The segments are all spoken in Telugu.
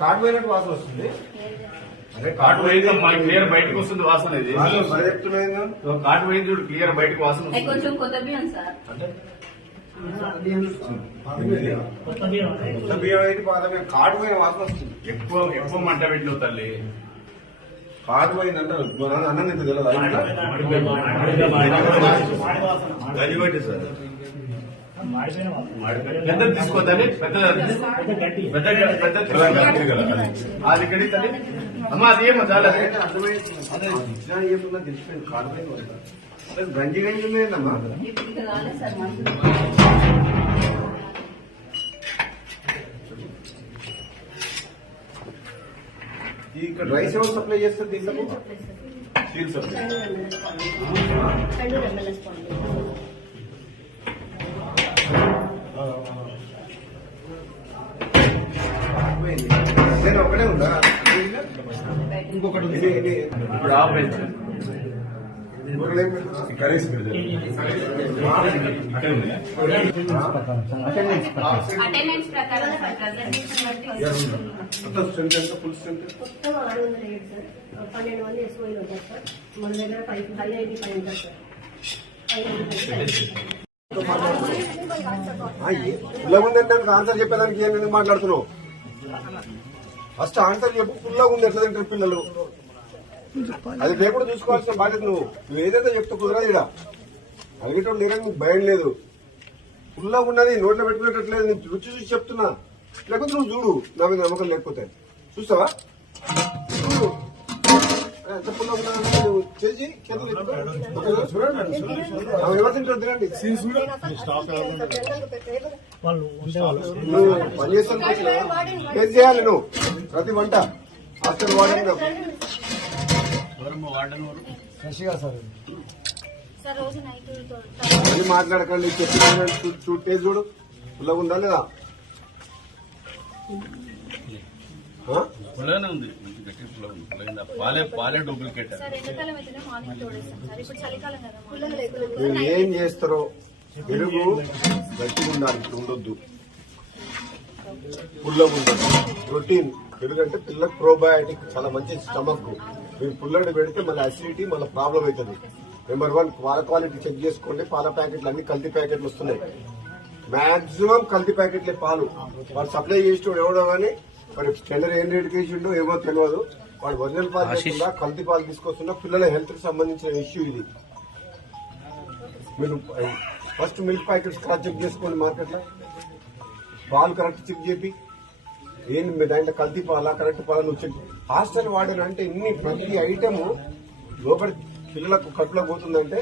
కాటు పోయినట్టు వాసన వస్తుంది. అదే కాటు పోయింది క్లియర్ బయటకు వస్తుంది వాసన. ఇది కాటు పోయింది చూడు క్లియర్ బయటకు వాసన వస్తుంది. కొంచెం కొత్త బియ్యం సార్ అంటే కొత్త బియ్యం అయితే పాత బియ్యం కాటు పోయిన వాసన వస్తుంది. ఎక్కువ మంట పెట్టిన తల్లి కాటు పోయింది అంటారు అన్నం ఎంత తెలియదు. గది పెట్టి సార్ పెద్ద తీసుకోద్దని పెద్ద అది కడి తల్లి అమ్మా అది ఏమో చాలా తెలిసిపోయింది. కాటు పోయింది గంజి గంజి ఉన్నాయమ్మా. ఇక్కడ రైస్ ఎవరు సప్లై చేస్తారు? దీంట్లో స్టీల్ సప్లై. నేను ఒకటే ఉందా? ఇంకొకటి ఇప్పుడు ఆఫ్ అయింది. కర్రీస్ అటెండెన్స్ ప్రకారం ఫుల్ స్ట్రెంత్ 12 మంది ఎస్ఓలు ఉంటారు సార్. మన దగ్గర 5 ఉంటారు సార్. ఫుల్గా ఉందంటే ఆన్సర్ చెప్పేదానికి ఏం మాట్లాడుతున్నావు? ఫస్ట్ ఆన్సర్ చెప్పు. ఫుల్గా ఉంది ఎట్లా తింటారు పిల్లలు? అది లేకుండా చూసుకోవాల్సిన బాధ్యత నువ్వు ఏదైతే చెప్తూ కుదరదు. ఇక్కడ అడిగేటప్పుడు లేక నీకు భయం లేదు. ఫుల్గా ఉన్నది నోట్లో పెట్టుకునేటట్లేదు. నీకు రుచి చూసి చెప్తున్నా. లేకపోతే నువ్వు చూడు. నా మీద నమ్మకం లేకపోతే చూస్తావా? చూడు ఎంత ఫుల్గా ఉన్నా నువ్వు చేసి ఎవరు తింటారు తినండి. నువ్వు పని చేస్తాను ఏం చేయాలి నువ్వు? ప్రతి వంట హాస్టల్ వాడని మళ్ళీ మాట్లాడకండి. చెప్పిన టేస్ట్ చూడు ఫుల్గా ఉందా లేదా? ఉంది పాలే డూప్లికేట్. మీరు ఏం చేస్తారో పెరుగు గట్టిగా ఉండాలి. ఉండొద్దు పుల్లగా ఉండదు. ప్రోటీన్ పెరుగు అంటే పిల్లలకు ప్రోబయాటిక్ చాలా మంచి స్టమక్. మీరు పుల్లడి పెడితే మళ్ళీ అసిడిటీ మళ్ళీ ప్రాబ్లం అవుతుంది. నెంబర్ 1 పాల క్వాలిటీ చెక్ చేసుకోండి. పాల ప్యాకెట్లు అన్ని కల్తీ ప్యాకెట్లు వస్తున్నాయి. మాక్సిమం కల్తీ ప్యాకెట్లే పాలు. వాడు సప్లై చేసేవాడు ఎవడో కానీ మరి టెండర్ ఏం రేటుకి వేసిండో ఏమో తెలియదు. వాడు ఒరిజినల్ పాలు తీసుకుందా కల్తీ పాలు తీసుకొస్తున్నా. పిల్లల హెల్త్ కి సంబంధించిన ఇష్యూ ఇది. మీరు first milk packets correct check చేసుకోండి. మార్కెట్ లో పాలు కరెక్ట్ చెక్ చేపి ఏంటి మీ దాంట్లో కల్తీ పాలా కరెక్ట్ పాలా నువ్వు చెక్. హాస్టల్ వాడని అంటే ఇన్ని ప్రతి ఐటమ్ లోపల పిల్లలకు కట్టులో పోతుందంటే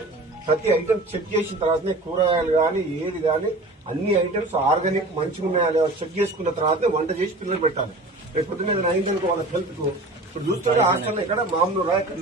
ప్రతి ఐటమ్ చెక్ చేసిన తర్వాతనే కూరగాయలు కానీ ఏది కానీ అన్ని ఐటమ్స్ ఆర్గానిక్ మంచిగా ఉన్నాయా చెక్ చేసుకున్న తర్వాతనే వంట చేసి పిల్లలు పెట్టాలి. రేపు పొద్దున్న అయిందనుకో వాళ్ళ హెల్త్ కు. ఇప్పుడు చూస్తుంటే హాస్టల్ ఇక్కడ మామూలు రా ఇక్కడ